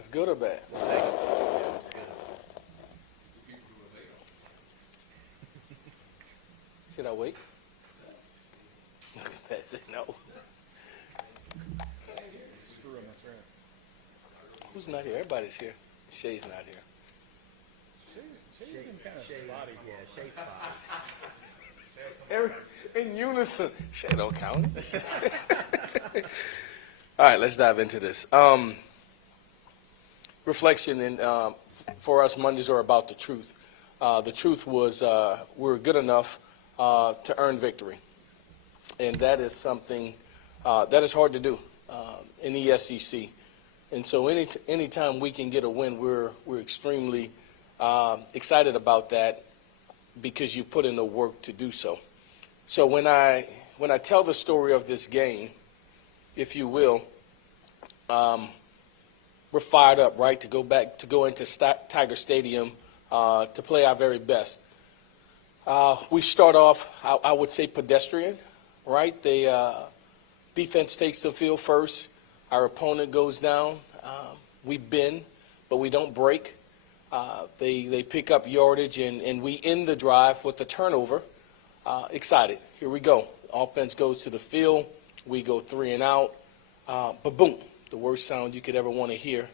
That's good or bad? We'll take it. Should I wait? That's it. No. Who's not here? Everybody's here. Shay's not here. Shay's spotty. In unison. Shay don't count. All right, let's dive into this. Reflection for us Mondays are about the truth. The truth was we're good enough to earn victory. And that is something that is hard to do in the SEC. And so anytime we can get a win, we're extremely excited about that because you put in the work to do so. So when I tell the story of this game, if you will, we're fired up, right, to go into Tiger Stadium to play our very best. We start off, I would say, pedestrian, right? The defense takes the field first. Our opponent goes down. We bend, but we don't break. They pick up yardage, and we end the drive with the turnover. Excited. Here we go. Offense goes to the field. We go 3 and out. Ba-boom. The worst sound you could ever want to hear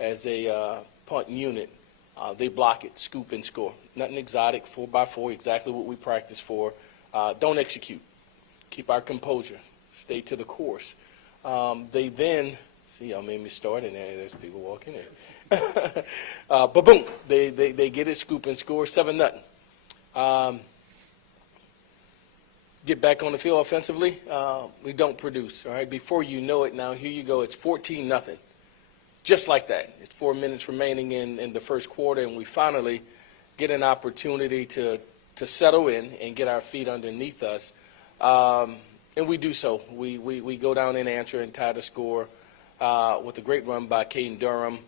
as a punt unit. They block it, scoop and score. Nothing exotic, 4x4, exactly what we practice for. Don't execute. Keep our composure. Stay to the course. They then, see, y'all made me start, and there's people walking in. Ba-boom. They get it, scoop and score, 7-0. Get back on the field offensively, we don't produce. All right, before you know it, now here you go. It's 14-0, just like that. It's 4 minutes remaining in the first quarter, and we finally get an opportunity to settle in and get our feet underneath us, and we do so. We go down and answer and tie the score with a great run by Caden Durham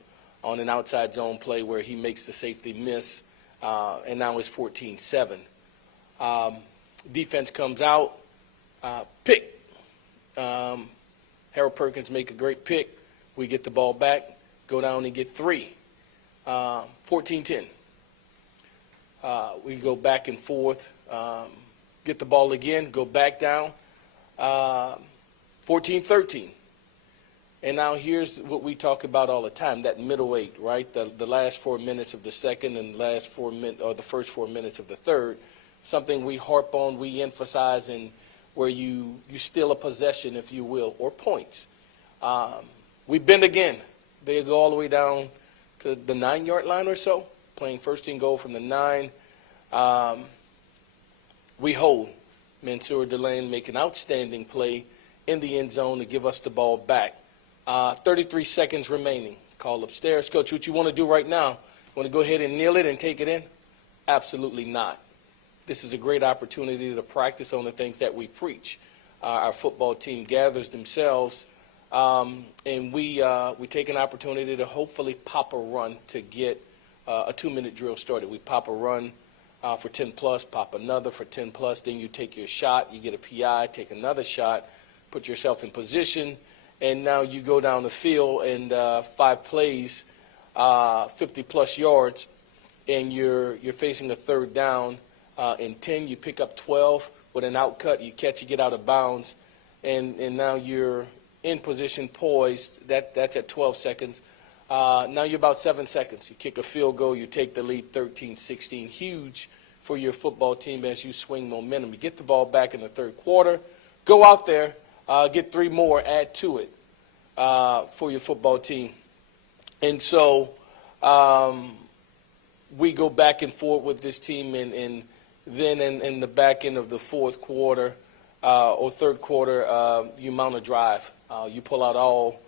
on an outside zone play where he makes the safety miss, and now it's 14-7. Defense comes out, pick. Harold Perkins make a great pick. We get the ball back, go down and get 3. 14-10. We go back and forth, get the ball again, go back down, 14-13. And now here's what we talk about all the time, that middle 8, right? The last 4 minutes of the second and the first 4 minutes of the third. Something we harp on, we emphasize, and where you steal a possession, if you will, or points. We bend again. They go all the way down to the 9-yard line or so, playing first and goal from the 9. We hold. Mansour Delane make an outstanding play in the end zone to give us the ball back. 33 seconds remaining. Call upstairs. Coach, what you want to do right now? Want to go ahead and kneel it and take it in? Absolutely not. This is a great opportunity to practice on the things that we preach. Our football team gathers themselves, and we take an opportunity to hopefully pop a run to get a 2-minute drill started. We pop a run for 10-plus, pop another for 10-plus, then you take your shot, you get a PI, take another shot, put yourself in position, and now you go down the field and 5 plays, 50-plus yards, and you're facing a third down. In 10, you pick up 12 with an outcut. You catch, you get out of bounds, and now you're in position, poised. That's at 12 seconds. Now you're about 7 seconds. You kick a field goal. You take the lead 13-16. Huge for your football team as you swing momentum. You get the ball back in the third quarter. Go out there, get 3 more, add to it for your football team. And so we go back and forth with this team, and then in the back end of the fourth quarter or third quarter, you mount a drive. You pull out all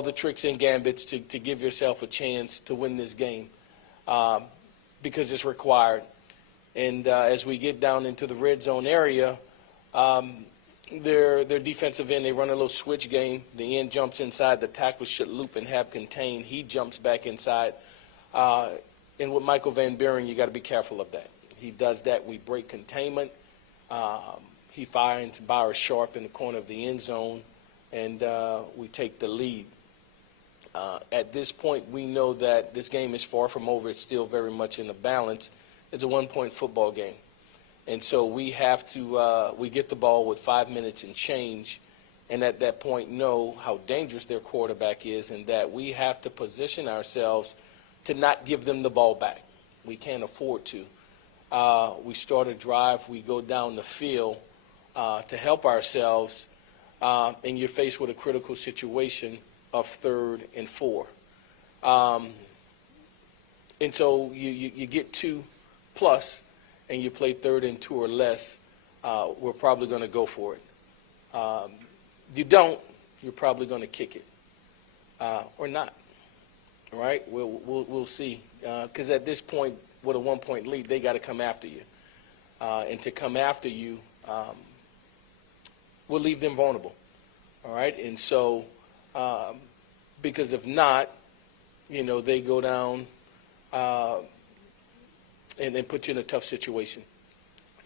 the tricks and gambits to give yourself a chance to win this game because it's required. And as we get down into the red zone area, their defensive end, they run a little switch game. The end jumps inside. The tackle should loop and have contained. He jumps back inside. And with Michael Van Buren, you got to be careful of that. He does that. We break containment. He finds Byron Sharp in the corner of the end zone, and we take the lead. At this point, we know that this game is far from over. It's still very much in the balance. It's a one-point football game. And so we have to, we get the ball with 5 minutes and change, and at that point know how dangerous their quarterback is and that we have to position ourselves to not give them the ball back. We can't afford to. We start a drive, we go down the field to help ourselves, and you're faced with a critical situation of 3rd and 4. And so you get 2 plus, and you play 3rd and 2 or less, we're probably going to go for it. You don't, you're probably going to kick it, or not. All right, we'll see. Because at this point, with a 1-point lead, they got to come after you, and to come after you, will leave them vulnerable. All right, and so because if not, they go down and put you in a tough situation.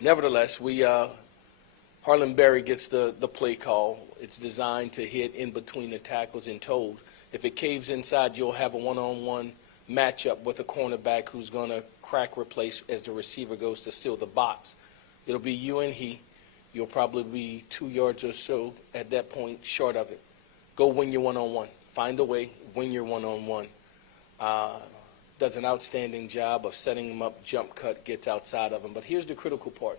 Nevertheless, Harlan Berry gets the play call. It's designed to hit in between the tackles and told. If it caves inside, you'll have a one-on-one matchup with a cornerback who's going to crack replace as the receiver goes to seal the box. It'll be you and he. You'll probably be 2 yards or so at that point short of it. Go win your one-on-one. Find a way, win your one-on-one. Does an outstanding job of setting him up, jump cut, gets outside of him. But here's the critical part.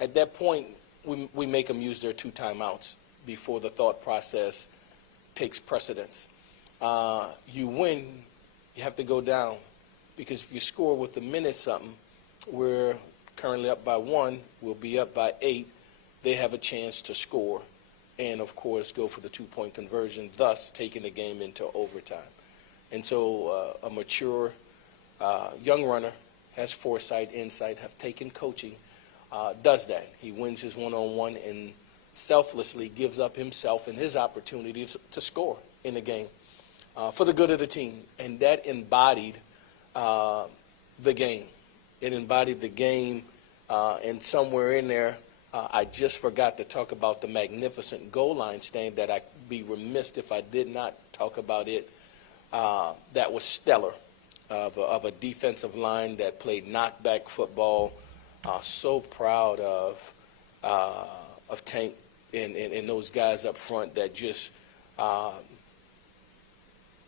At that point, we make them use their 2 timeouts before the thought process takes precedence. You win, you have to go down, because if you score with a minute something, we're currently up by 1, we'll be up by 8. They have a chance to score and, of course, go for the 2-point conversion, thus taking the game into overtime. And so a mature young runner has foresight, insight, have taken coaching, does that. He wins his one-on-one and selflessly gives up himself and his opportunities to score in the game for the good of the team. And that embodied the game. It embodied the game, and somewhere in there, I just forgot to talk about the magnificent goal line stand that I'd be remiss if I did not talk about it. That was stellar, of a defensive line that played knockback football. So proud of Tank and those guys up front that just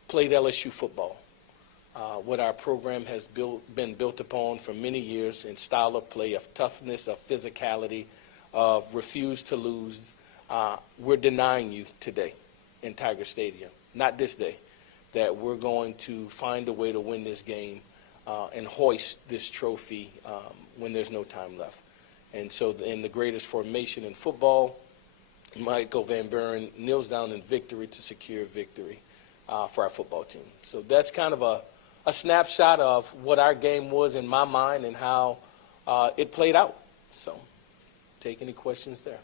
played LSU football. What our program has been built upon for many years in style of play, of toughness, of physicality, of refuse to lose. We're denying you today in Tiger Stadium, not this day, that we're going to find a way to win this game and hoist this trophy when there's no time left. And so in the greatest formation in football, Michael Van Buren kneels down in victory to secure victory for our football team. So that's kind of a snapshot of what our game was in my mind and how it played out. So take any questions there.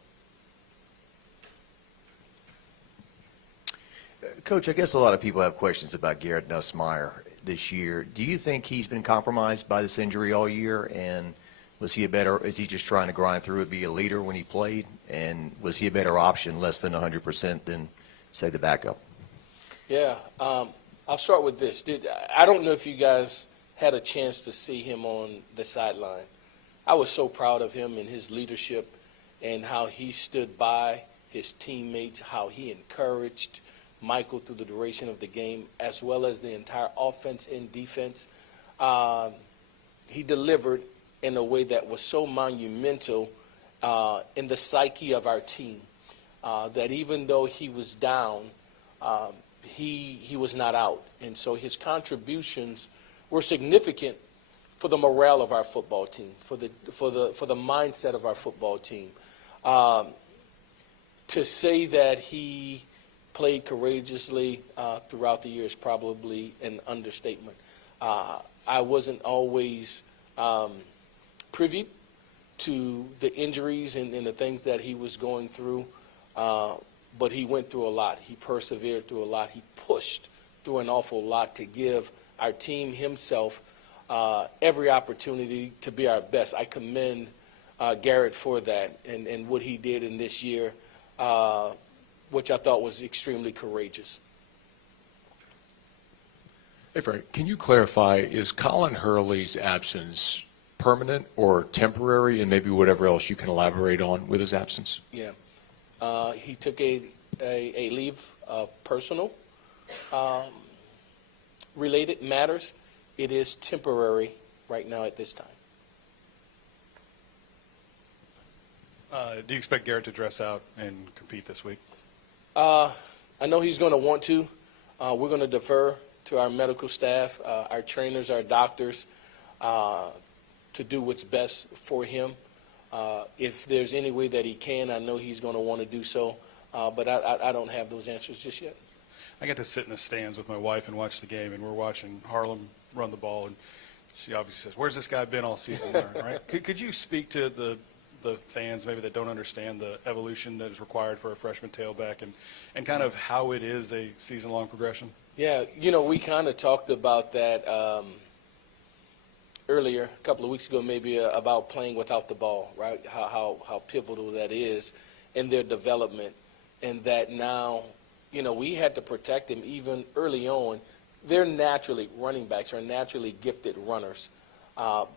Coach, I guess a lot of people have questions about Garrett Nussmeier this year. Do you think he's been compromised by this injury all year? And is he just trying to grind through it, be a leader when he played? And was he a better option, less than 100% than, say, the backup? Yeah, I'll start with this. I don't know if you guys had a chance to see him on the sideline. I was so proud of him and his leadership and how he stood by his teammates, how he encouraged Michael through the duration of the game, as well as the entire offense and defense. He delivered in a way that was so monumental in the psyche of our team that even though he was down, he was not out. And so his contributions were significant for the morale of our football team, for the mindset of our football team. To say that he played courageously throughout the year is probably an understatement. I wasn't always privy to the injuries and the things that he was going through, but he went through a lot. He persevered through a lot. He pushed through an awful lot to give our team, himself, every opportunity to be our best. I commend Garrett for that and what he did in this year, which I thought was extremely courageous. Hey, Frank, can you clarify, is Colin Hurley's absence permanent or temporary, and maybe whatever else you can elaborate on with his absence? Yeah. He took a leave of personal related matters. It is temporary right now at this time. Do you expect Garrett to dress out and compete this week? I know he's going to want to. We're going to defer to our medical staff, our trainers, our doctors, to do what's best for him. If there's any way that he can, I know he's going to want to do so, but I don't have those answers just yet. I got to sit in the stands with my wife and watch the game, and we're watching Harlem run the ball, and she obviously says, "Where's this guy been all season long?" Right? Could you speak to the fans maybe that don't understand the evolution that is required for a freshman tailback, and kind of how it is a season-long progression? Yeah, we kind of talked about that earlier, a couple of weeks ago maybe, about playing without the ball, right? How pivotal that is in their development, and that now, we had to protect them even early on. They're naturally, running backs are naturally gifted runners, but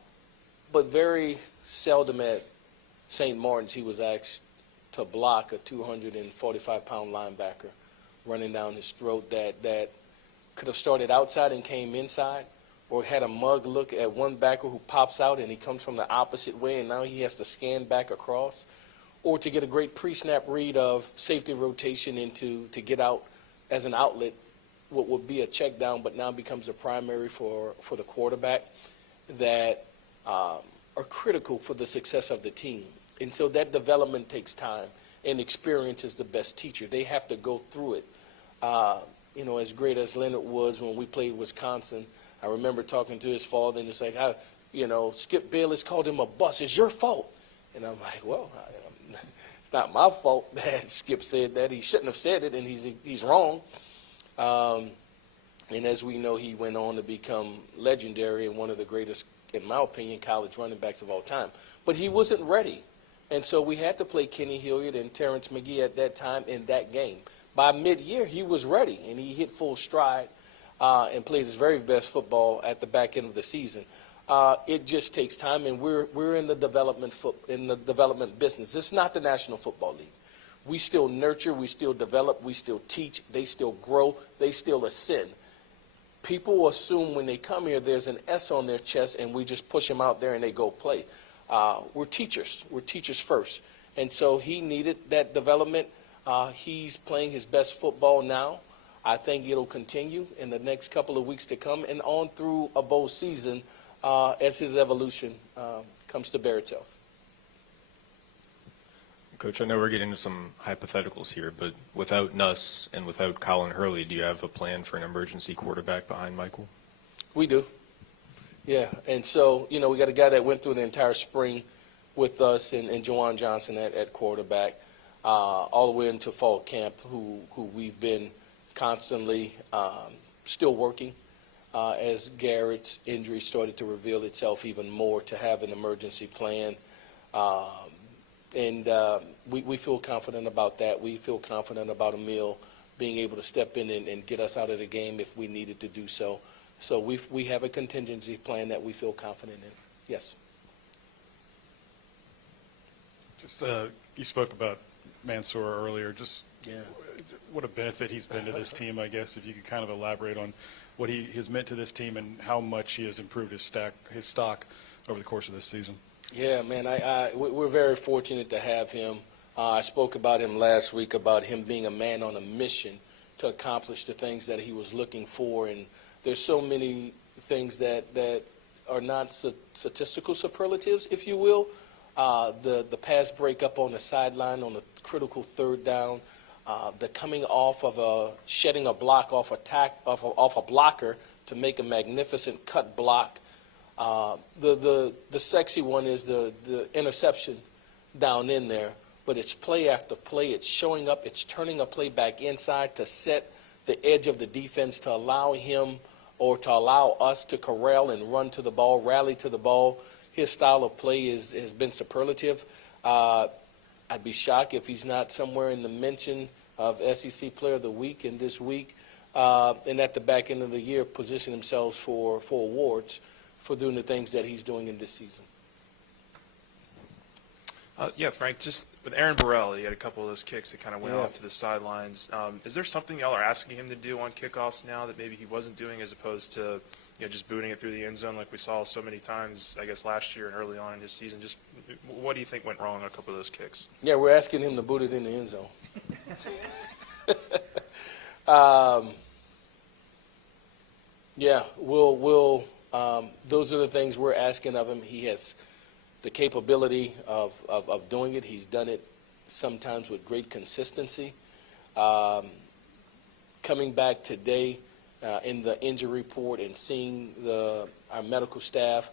very seldom at St. Martin's he was asked to block a 245-pound linebacker running down his throat that could have started outside and came inside, or had a mug look at one backer who pops out and he comes from the opposite way and now he has to scan back across, or to get a great pre-snap read of safety rotation to get out as an outlet, what would be a check down but now becomes a primary for the quarterback, that are critical for the success of the team. And so that development takes time, and experience is the best teacher. They have to go through it. As great as Leonard was when we played Wisconsin, I remember talking to his father, and it's like, Skip Bayless called him a bust. It's your fault. And I'm like, well, it's not my fault that Skip said that. He shouldn't have said it, and he's wrong. And as we know, he went on to become legendary and one of the greatest, in my opinion, college running backs of all time. But he wasn't ready. And so we had to play Kenny Hilliard and Terrence McGee at that time in that game. By mid-year, he was ready, and he hit full stride and played his very best football at the back end of the season. It just takes time, and we're in the development business. It's not the National Football League. We still nurture, we still develop, we still teach, they still grow, they still ascend. People assume when they come here there's an S on their chest and we just push them out there and they go play. We're teachers. We're teachers first. And so he needed that development. He's playing his best football now. I think it'll continue in the next couple of weeks to come and on through a bowl season as his evolution comes to bear itself. Coach, I know we're getting into some hypotheticals here, but without Nuss and without Colin Hurley, do you have a plan for an emergency quarterback behind Michael? We do. Yeah, and so, we got a guy that went through the entire spring with us and Juwan Johnson at quarterback, all the way into fall camp, who we've been constantly still working as Garrett's injury started to reveal itself even more, to have an emergency plan. And we feel confident about that. We feel confident about Emil being able to step in and get us out of the game if we needed to do so. So we have a contingency plan that we feel confident in. Yes. Just you spoke about Mansour earlier. Just what a benefit he's been to this team, I guess, if you could kind of elaborate on what he has meant to this team and how much he has improved his stock over the course of this season. Yeah, man, we're very fortunate to have him. I spoke about him last week, about him being a man on a mission to accomplish the things that he was looking for. And there's so many things that are not statistical superlatives, if you will. The pass breakup on the sideline on a critical third down, the coming off of shedding a block off a blocker to make a magnificent cut block. The sexy one is the interception down in there, but it's play after play. It's showing up. It's turning a play back inside to set the edge of the defense, to allow him or to allow us to corral and run to the ball, rally to the ball. His style of play has been superlative. I'd be shocked if he's not somewhere in the mention of SEC Player of the Week in this week. and at the back end of the year position themselves for awards for doing the things that he's doing in this season. Yeah, Frank, just with Aaron Burrell, he had a couple of those kicks that kind of went Yeah. off to the sidelines. Is there something y'all are asking him to do on kickoffs now that maybe he wasn't doing, as opposed to just booting it through the end zone like we saw so many times, I guess, last year and early on in his season? Just what do you think went wrong on a couple of those kicks? Yeah, we're asking him to boot it in the end zone. Yeah, we'll those are the things we're asking of him. He has the capability of doing it. He's done it sometimes with great consistency. Coming back today in the injury report and seeing our medical staff,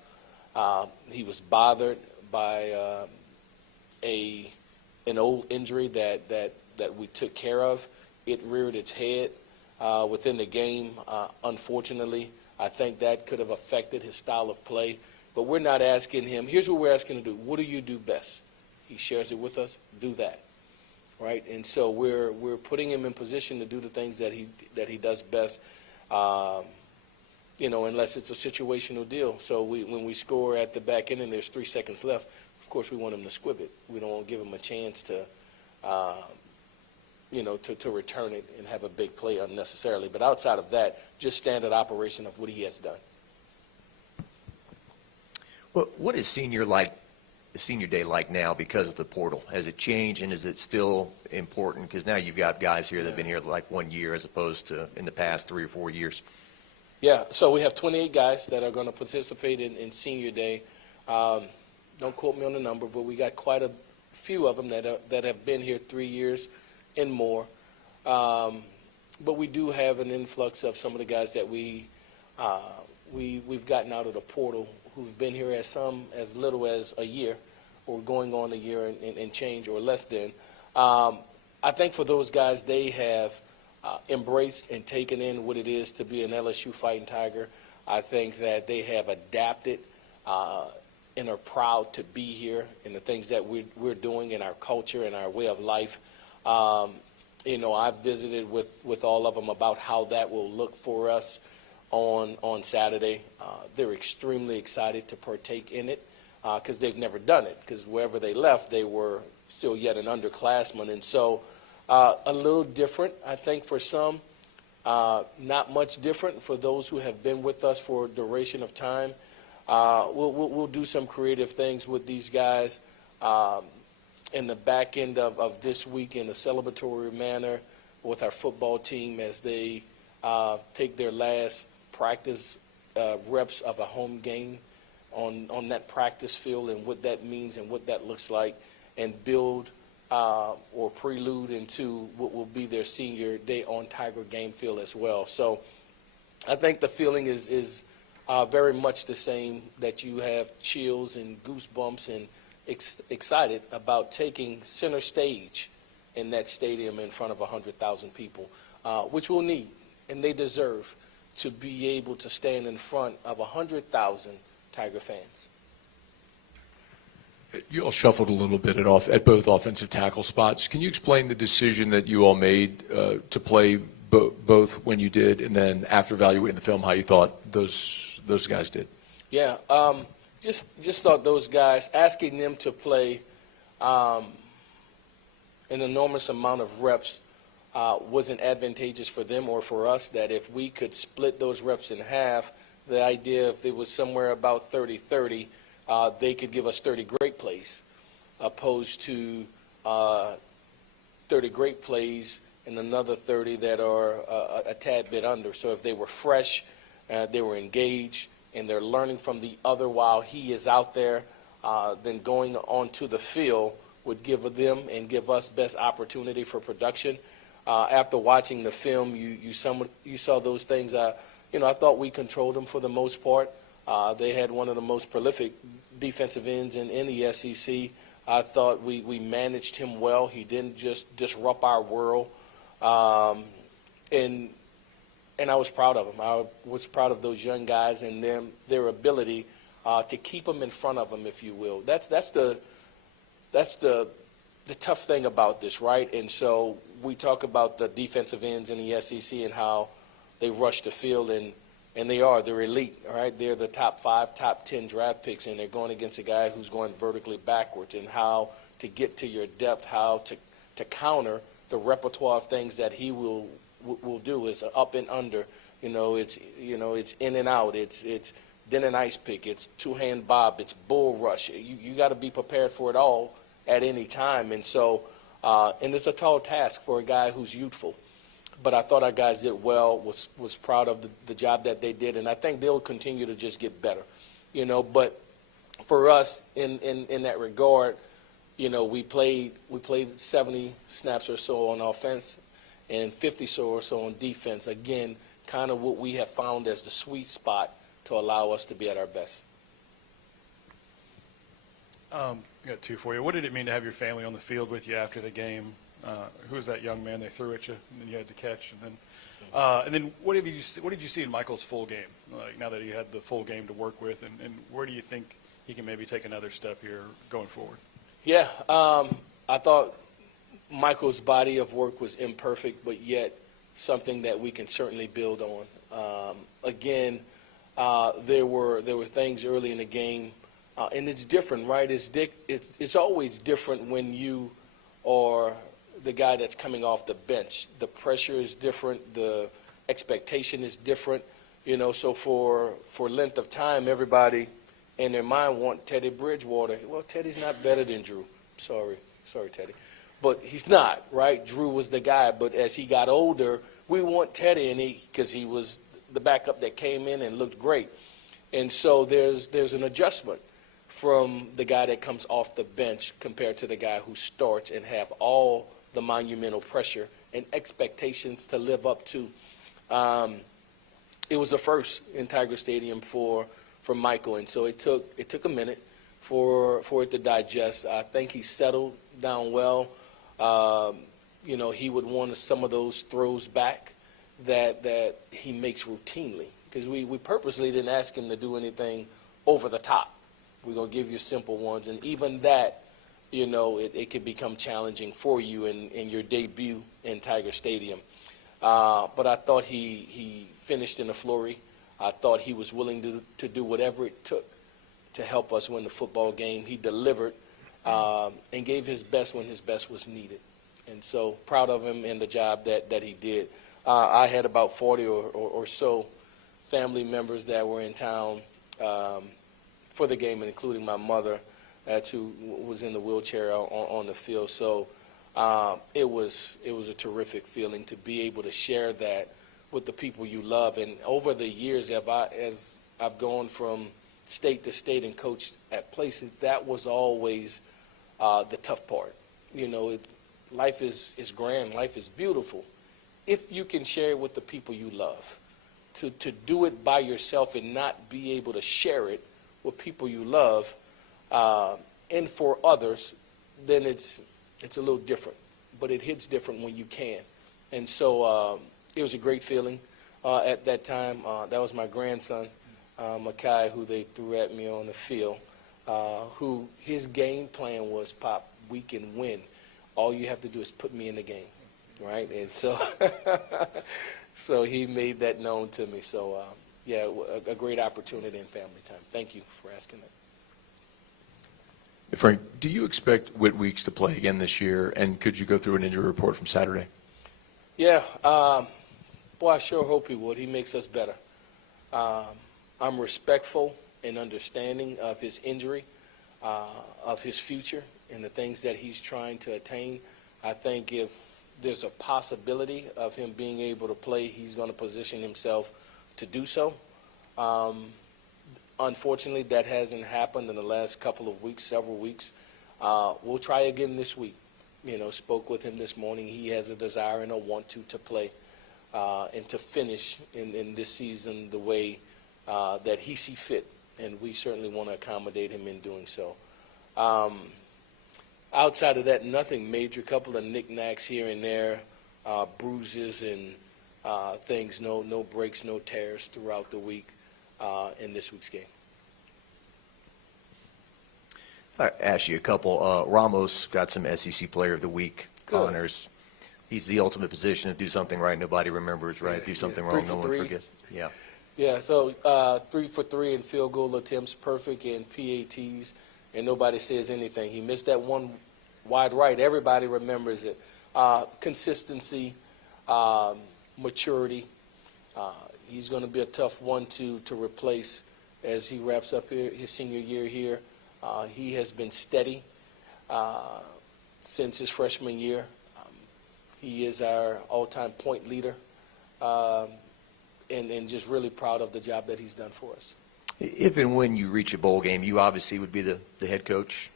he was bothered by an old injury that we took care of. It reared its head within the game. Unfortunately, I think that could have affected his style of play. But we're not asking him. Here's what we're asking him to do. What do you do best? He shares it with us. Do that, right? And so we're putting him in position to do the things that he does best. Unless it's a situational deal. So when we score at the back end and there's 3 seconds left, of course we want him to squib it. We don't want to give him a chance to return it and have a big play unnecessarily. But outside of that, just standard operation of what he has done. Well, what is senior day like now because of the portal? Has it changed, and is it still important? Because now you've got guys here that have been here like 1 year as opposed to in the past 3 or 4 years. Yeah, so we have 28 guys that are going to participate in senior day. Don't quote me on the number, but we got quite a few of them that have been here 3 years and more. But we do have an influx of some of the guys that we've gotten out of the portal who've been here as little as a year or going on a year and change or less than. I think for those guys, they have embraced and taken in what it is to be an LSU Fighting Tiger. I think that they have adapted and are proud to be here and the things that we're doing in our culture and our way of life. I've visited with all of them about how that will look for us on Saturday. They're extremely excited to partake in it because they've never done it, because wherever they left, they were still yet an underclassman. And so a little different, I think, for some. Not much different for those who have been with us for a duration of time. We'll do some creative things with these guys in the back end of this week in a celebratory manner with our football team as they take their last practice reps of a home game on that practice field and what that means and what that looks like, and build or prelude into what will be their senior day on Tiger game field as well. So I think the feeling is very much the same, that you have chills and goosebumps and excited about taking center stage in that stadium in front of 100,000 people, which we'll need, and they deserve to be able to stand in front of 100,000 Tiger fans. You all shuffled a little bit at both offensive tackle spots. Can you explain the decision that you all made to play both when you did, and then after evaluating the film, how you thought those guys did? Yeah, just thought those guys, asking them to play an enormous amount of reps wasn't advantageous for them or for us, that if we could split those reps in half, the idea if it was somewhere about 30-30, they could give us 30 great plays, opposed to 30 great plays and another 30 that are a tad bit under. So if they were fresh, they were engaged, and they're learning from the other while he is out there, then going onto the field would give them and give us best opportunity for production. After watching the film, you saw those things. I thought we controlled them for the most part. They had one of the most prolific defensive ends in the SEC. I thought we managed him well. He didn't just disrupt our world. And I was proud of him. I was proud of those young guys and their ability to keep them in front of them, if you will. That's the tough thing about this, right? And so we talk about the defensive ends in the SEC and how they rush the field, and they're elite, all right? They're the top 5, top 10 draft picks, and they're going against a guy who's going vertically backwards, and how to get to your depth, how to counter the repertoire of things that he will do is up and under. It's in and out. It's then an ice pick. It's two-hand bob. It's bull rush. You got to be prepared for it all at any time. And so, and it's a tall task for a guy who's youthful. But I thought our guys did well. Was proud of the job that they did, and I think they'll continue to just get better. But for us in that regard, we played 70 snaps or so on offense and 50 or so on defense. Again, kind of what we have found as the sweet spot to allow us to be at our best. I got two for you. What did it mean to have your family on the field with you after the game? Who was that young man they threw at you and then you had to catch? And then what did you see in Michael's full game? Like now that he had the full game to work with, and where do you think he can maybe take another step here going forward? Yeah, I thought Michael's body of work was imperfect, but yet something that we can certainly build on. Again, there were things early in the game, and it's different, right? It's always different when you are the guy that's coming off the bench. The pressure is different. The expectation is different. So for length of time, everybody in their mind want Teddy Bridgewater. Well, Teddy's not better than Drew. Sorry, Teddy. But he's not, right? Drew was the guy. But as he got older, we want Teddy, because he was the backup that came in and looked great. And so there's an adjustment from the guy that comes off the bench compared to the guy who starts and have all the monumental pressure and expectations to live up to. It was a first in Tiger Stadium for Michael, and so it took a minute for it to digest. I think he settled down well. He would want some of those throws back that he makes routinely, because we purposely didn't ask him to do anything over the top. We're going to give you simple ones, and even that, it can become challenging for you in your debut in Tiger Stadium. But I thought he finished in a flurry. I thought he was willing to do whatever it took to help us win the football game. He delivered and gave his best when his best was needed. And so proud of him and the job that he did. I had about 40 or so family members that were in town for the game, including my mother, who was in the wheelchair on the field. So it was a terrific feeling to be able to share that with the people you love. And over the years, as I've gone from state to state and coached at places, that was always the tough part. Life is grand, life is beautiful, if you can share it with the people you love. To do it by yourself and not be able to share it with people you love, and for others, then it's a little different. But it hits different when you can. And so it was a great feeling at that time. That was my grandson, Makai, who they threw at me on the field, who his game plan was, Pop, we can win. All you have to do is put me in the game, right? And so so he made that known to me. So, yeah, a great opportunity and family time. Thank you for asking that. Frank, do you expect Whit Weeks to play again this year, and could you go through an injury report from Saturday? Yeah, boy, I sure hope he would. He makes us better. I'm respectful and understanding of his injury, of his future, and the things that he's trying to attain. I think if there's a possibility of him being able to play, he's going to position himself to do so. Unfortunately, that hasn't happened in the last couple of weeks, several weeks. We'll try again this week. Spoke with him this morning. He has a desire and a want to play and to finish in this season the way that he sees fit, and we certainly want to accommodate him in doing so. Outside of that, nothing major. Couple of knickknacks here and there, bruises and things. No breaks, no tears throughout the week in this week's game. If I ask you a couple, Ramos got some SEC Player of the Week Good. honors. He's the ultimate position of do something right, nobody remembers, right? Yeah, Do something yeah. wrong, 3 no for one 3. forgets. Yeah. Yeah, so 3 for 3 in field goal attempts, perfect in PATs, and nobody says anything. He missed that one wide right. Everybody remembers it. Consistency, maturity. He's going to be a tough one to replace as he wraps up his senior year here. He has been steady since his freshman year. He is our all-time point leader. And just really proud of the job that he's done for us. If and when you reach a bowl game, you obviously would be the head coach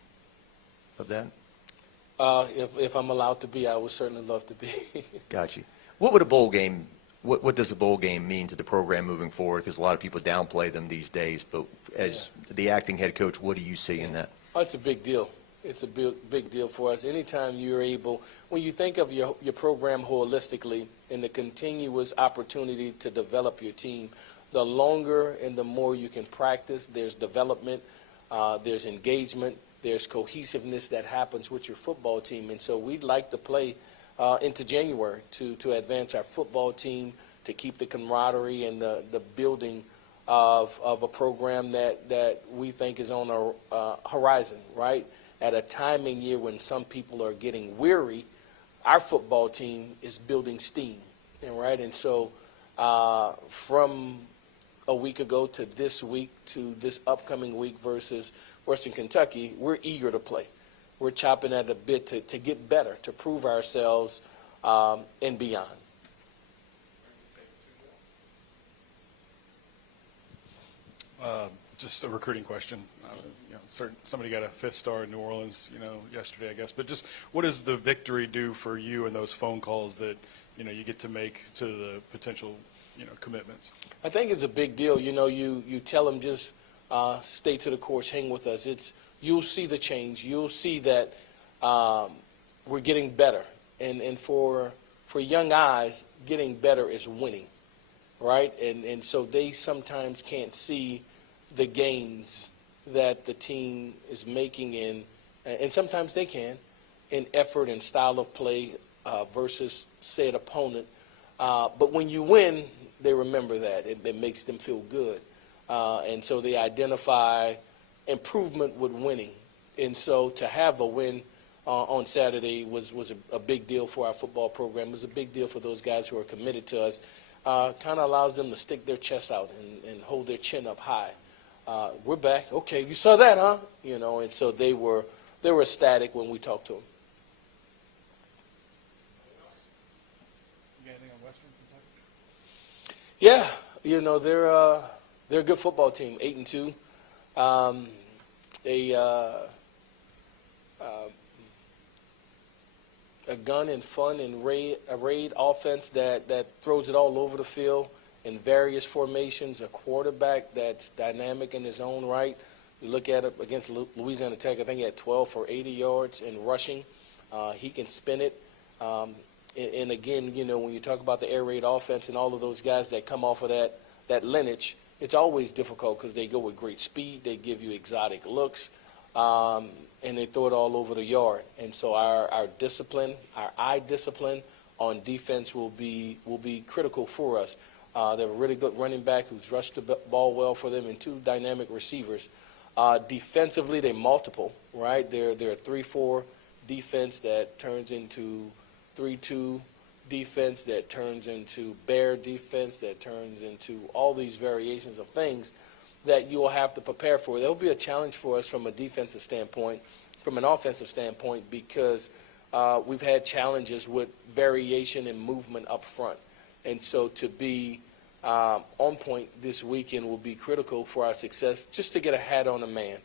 of that? If I'm allowed to be, I would certainly love to be. Got you. What would a bowl game, what does a bowl game mean to the program moving forward? Because a lot of people downplay them these days, but as the acting head coach, what do you see in that? Oh, it's a big deal. It's a big deal for us. Anytime you're able, when you think of your program holistically and the continuous opportunity to develop your team, the longer and the more you can practice, there's development, there's engagement, there's cohesiveness that happens with your football team. And so we'd like to play into January to advance our football team, to keep the camaraderie and the building of a program that we think is on a horizon, right? At a time in year when some people are getting weary, our football team is building steam, right? And so from a week ago to this week to this upcoming week versus Western Kentucky, we're eager to play. We're chopping at a bit to get better, to prove ourselves and beyond. Just a recruiting question. Somebody got a 5th star in New Orleans, yesterday, I guess. But just what does the victory do for you and those phone calls that, you get to make to the potential, commitments? I think it's a big deal. You tell them just stay to the course, hang with us. You'll see the change. You'll see that we're getting better. And for young eyes, getting better is winning, right? And so they sometimes can't see the gains that the team is making and sometimes they can, in effort and style of play versus said opponent. But when you win, they remember that. It makes them feel good. And so they identify improvement with winning. And so to have a win on Saturday was a big deal for our football program. It was a big deal for those guys who are committed to us. Kind of allows them to stick their chest out and hold their chin up high. We're back. Okay, you saw that, huh? And so they were ecstatic when we talked to them. You got anything on Western Kentucky? Yeah, they're a good football team, 8-2. A gun and fun and raid offense that throws it all over the field in various formations, a quarterback that's dynamic in his own right. You look at it against Louisiana Tech, I think he had 12 for 80 yards in rushing. He can spin it. And again, when you talk about the air raid offense and all of those guys that come off of that lineage, it's always difficult because they go with great speed. They give you exotic looks, and they throw it all over the yard. And so our discipline, our eye discipline on defense will be critical for us. They have a really good running back who's rushed the ball well for them and 2 dynamic receivers. Defensively, they multiple, right? They're a 3-4 defense that turns into 3-2 defense, that turns into bear defense, that turns into all these variations of things that you'll have to prepare for. There'll be a challenge for us from a defensive standpoint, from an offensive standpoint, because we've had challenges with variation and movement up front. And so to be on point this weekend will be critical for our success, just to get a hat on a man.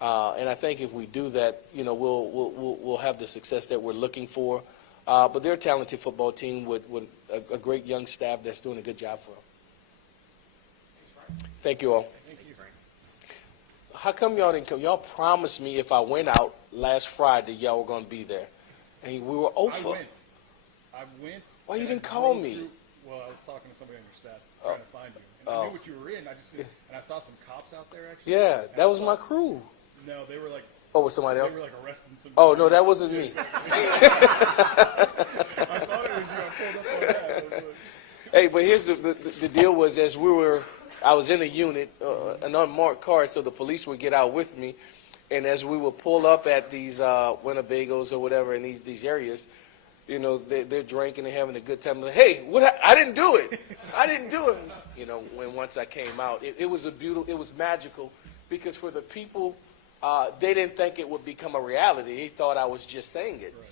And I think if we do that, we'll have the success that we're looking for. But they're a talented football team with a great young staff that's doing a good job for them. Thank you all. Thank you, Frank. How come y'all didn't come? Y'all promised me if I went out last Friday, y'all were going to be there. And we were over. I went. Why you and didn't I call drove me? Well, I was talking to somebody on your staff, trying to find you. And I knew what you were in. And I saw some cops out there, actually. Yeah, And that I was my thought- crew. No, they were like Oh, with somebody else? They were like arresting some. Oh, no, that wasn't me. I thought it was you. I pulled up on that. I was like, Hey, but here's the deal was I was in a unit, an unmarked car, so the police would get out with me, and as we would pull up at these Winnebagos or whatever in these areas, you know, they're drinking and having a good time. Like, hey, I didn't do it. I didn't do it. You know, once I came out, it was it was magical, because for the people, they didn't think it would become a reality. They thought I was just saying it. Right.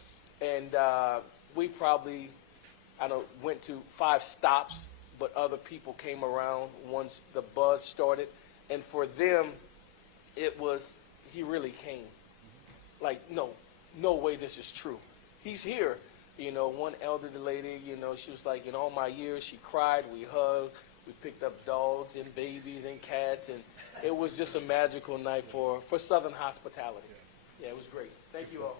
And we probably, went to 5 stops, but other people came around once the buzz started. And for them, it was, he really came. Like, no way this is true. He's here. You know, one elderly lady, you know, she was like, in all my years, she cried, we hugged, we picked up dogs and babies and cats, and it was just a magical night for Southern hospitality. Yeah, it was great. Thank you all.